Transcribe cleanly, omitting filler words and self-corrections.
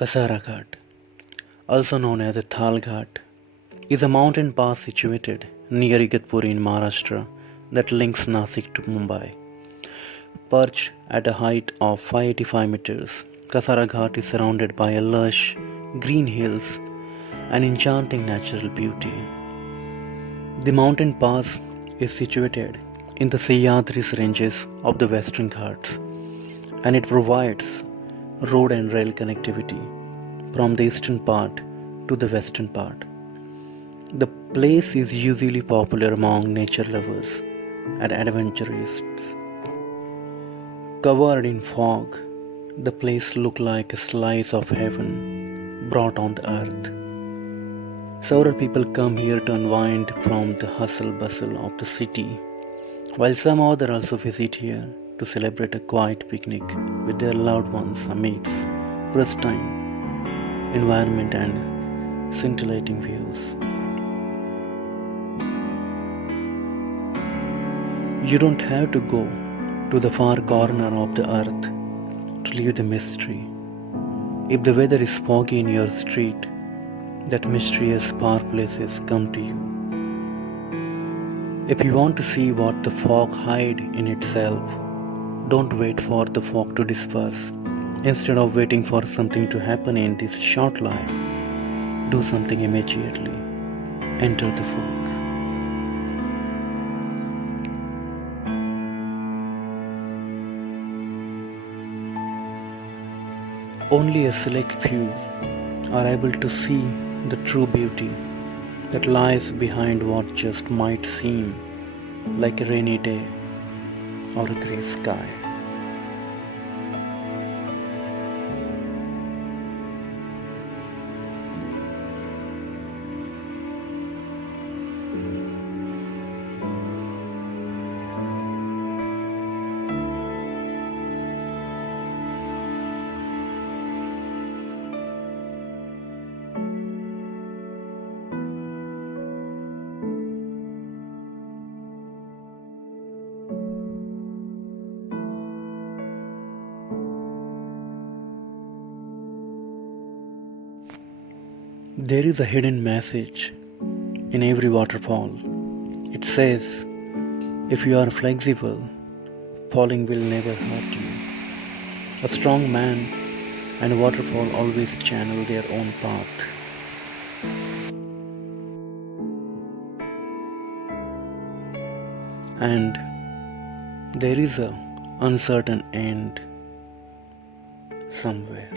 Kasara Ghat, also known as the Thal Ghat, is a mountain pass situated near Igatpuri in Maharashtra that links Nasik to Mumbai. Perched at a height of 585 meters, Kasara Ghat is surrounded by a lush green hills and enchanting natural beauty. The mountain pass is situated in the Sahyadris ranges of the Western Ghats, and it provides road and rail connectivity from the eastern part to the western part. The place is usually popular among nature lovers and adventurists. Covered in fog, the place looked like a slice of heaven brought on the earth. Several people come here to unwind from the hustle bustle of the city, while some others also visit here to celebrate a quiet picnic with their loved ones amidst pristine environment and scintillating views. You don't have to go to the far corner of the earth to leave the mystery. If the weather is foggy in your street, that mysterious far places come to you. If you want to see what the fog hide in itself, don't wait for the fog to disperse. Instead of waiting for something to happen in this short life, do something immediately. Enter the fog. Only a select few are able to see the true beauty that lies behind what just might seem like a rainy day or a gray sky. There is a hidden message in every waterfall. It says, if you are flexible, falling will never hurt you. A strong man and a waterfall always channel their own path. And there is a uncertain end somewhere.